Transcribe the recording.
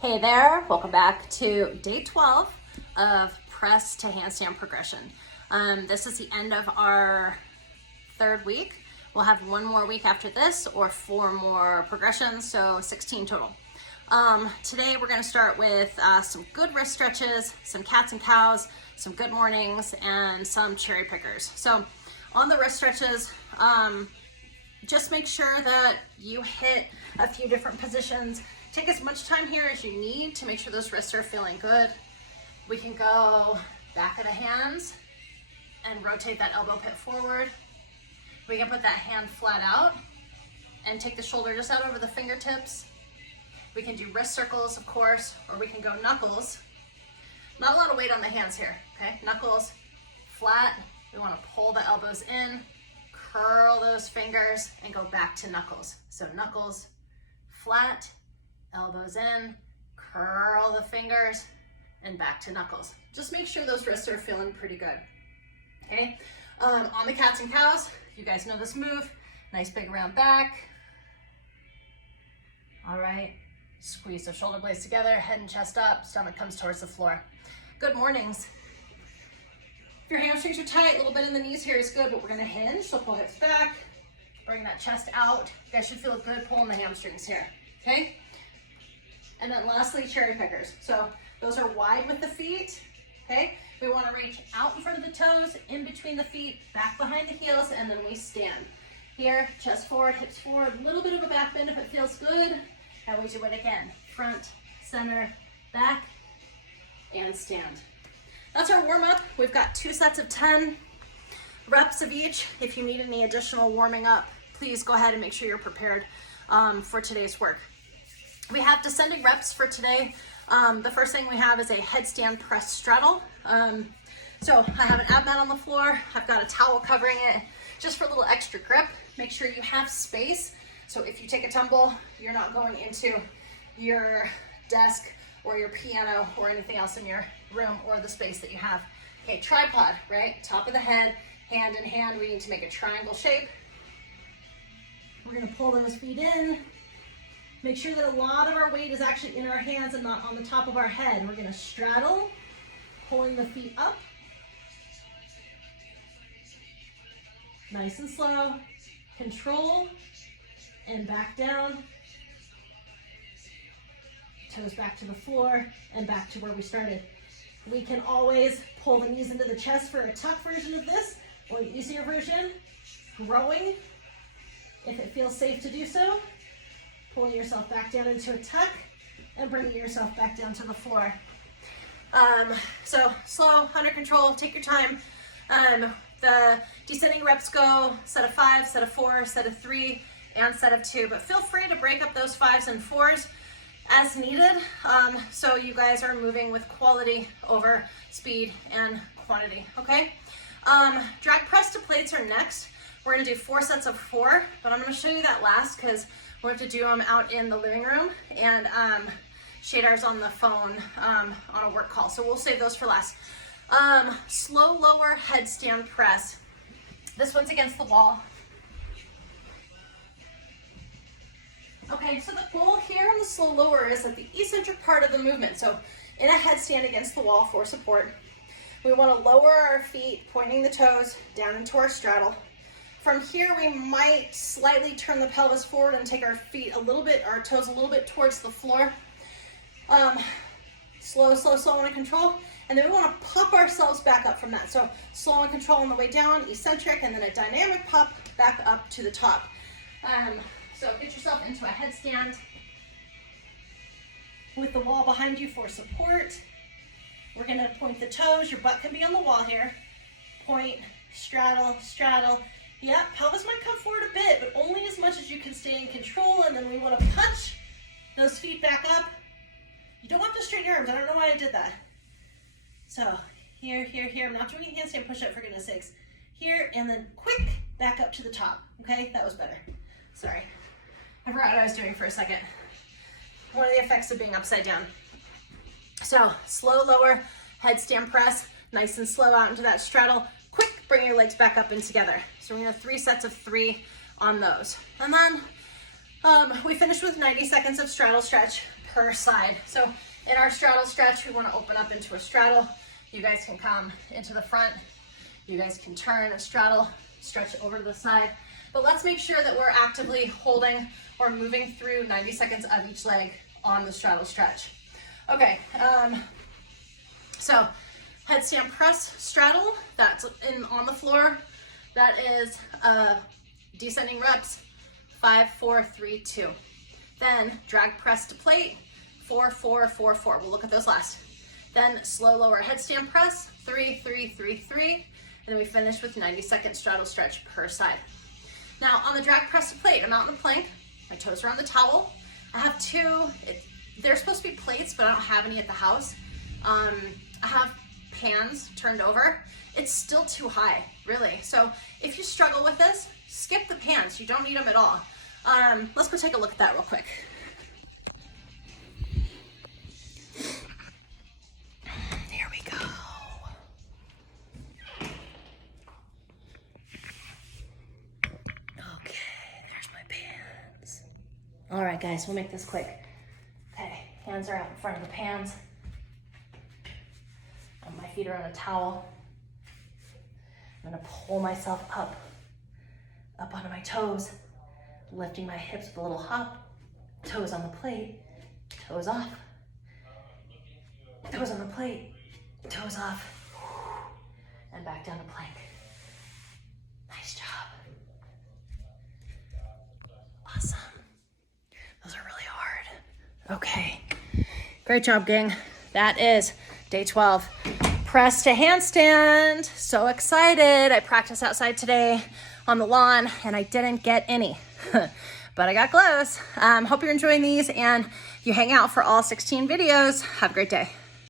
Hey there, welcome back to day 12 of press to handstand progression. This is the end of our third week. We'll have one more week after this or 4 more progressions, so 16 total. Today we're going to start with some good wrist stretches, some cats and cows, some good mornings, and some cherry pickers. So on the wrist stretches, just make sure that you hit a few different positions. Take as much time here as you need to make sure those wrists are feeling good. We can go back of the hands and rotate that elbow pit forward. We can put that hand flat out and take the shoulder just out over the fingertips. We can do wrist circles, of course, or we can go knuckles. Not a lot of weight on the hands here, okay? Knuckles, flat. We want to pull the elbows in, curl those fingers, and go back to knuckles. So knuckles, flat, elbows in, curl the fingers, and back to knuckles. Just make sure those wrists are feeling pretty good, okay? On the cats and cows, you guys know this move. Nice big round back. All right, squeeze the shoulder blades together, head and chest up, stomach comes towards the floor. Good mornings. If your hamstrings are tight, a little bit in the knees here is good, but we're gonna hinge, so pull hips back, bring that chest out. You guys should feel a good pull in the hamstrings here, okay? And then lastly, cherry pickers. So those are wide with the feet, okay? We wanna reach out in front of the toes, in between the feet, back behind the heels, and then we stand. Here, chest forward, hips forward, a little bit of a back bend if it feels good. And we do it again. Front, center, back, and stand. That's our warm up. We've got 2 sets of 10 reps of each. If you need any additional warming up, please go ahead and make sure you're prepared for today's work. We have descending reps for today. The first thing we have is a headstand press straddle. So I have an ab mat on the floor. I've got a towel covering it just for a little extra grip. Make sure you have space. So if you take a tumble, you're not going into your desk or your piano or anything else in your room or the space that you have. Okay, tripod, right? Top of the head, hand in hand. We need to make a triangle shape. We're gonna pull those feet in. Make sure that a lot of our weight is actually in our hands and not on the top of our head. We're gonna straddle, pulling the feet up. Nice and slow. Control, and back down. Toes back to the floor, and back to where we started. We can always pull the knees into the chest for a tuck version of this, or an easier version, growing, if it feels safe to do so. Pulling yourself back down into a tuck and bringing yourself back down to the floor. So slow, under control, take your time. The descending reps go set of 5, set of 4, set of 3, and set of 2, but feel free to break up those 5s and 4s as needed, so you guys are moving with quality over speed and quantity, okay? Drag press to plates are next. We're gonna do 4 sets of 4, but I'm gonna show you that last because we'll have to do them out in the living room, and Shadar's on the phone on a work call, so we'll save those for last. Slow lower headstand press. This one's against the wall. Okay, so the goal here on the slow lower is at the eccentric part of the movement. So in a headstand against the wall for support, we want to lower our feet, pointing the toes down into our straddle. From here, we might slightly turn the pelvis forward and take our feet a little bit, our toes a little bit towards the floor. Slow, slow, slow and control. And then we want to pop ourselves back up from that. So slow and control on the way down, eccentric, and then a dynamic pop back up to the top. So get yourself into a headstand with the wall behind you for support. We're going to point the toes. Your butt can be on the wall here. Point, straddle, straddle. Yeah, pelvis might come forward a bit, but only as much as you can stay in control. And then we want to punch those feet back up. You don't have to straighten your arms. I don't know why I did that. So here, here, here. I'm not doing a handstand push-up for goodness sakes. Here, and then quick, back up to the top. Okay, that was better. Sorry. I forgot what I was doing for a second. One of the effects of being upside down. So slow lower, headstand press, nice and slow out into that straddle. Quick, bring your legs back up and together. So we're gonna have 3 sets of 3 on those. And then we finished with 90 seconds of straddle stretch, per side. So in our straddle stretch, we want to open up into a straddle. You guys can come into the front. You guys can turn a straddle, stretch over to the side. But let's make sure that we're actively holding or moving through 90 seconds of each leg on the straddle stretch. Okay, so headstand press straddle, that's on the floor. That is descending reps, 5, 4, 3, 2. Then drag press to plate, 4, 4, 4, 4. We'll look at those last. Then slow lower headstand press, 3, 3, 3, 3. And then we finish with 90-second straddle stretch per side. Now on the drag press to plate, I'm out in a plank. My toes are on the towel. I have two, they're supposed to be plates, but I don't have any at the house. I have pans turned over. It's still too high, really. So if you struggle with this, skip the pans. You don't need them at all. Let's go take a look at that real quick. Here we go. Okay, there's my pans. All right, guys, we'll make this quick. Okay, hands are out in front of the pans. My feet are on a towel. I'm gonna pull myself up onto my toes, lifting my hips with a little hop, toes on the plate, toes off, toes on the plate, toes off, and back down to plank. Nice job. Awesome. Those are really hard. Okay, great job, gang. That is day 12. Press to handstand. So excited. I practiced outside today on the lawn and I didn't get any, but I got close. Hope you're enjoying these, and if you hang out for all 16 videos, have a great day.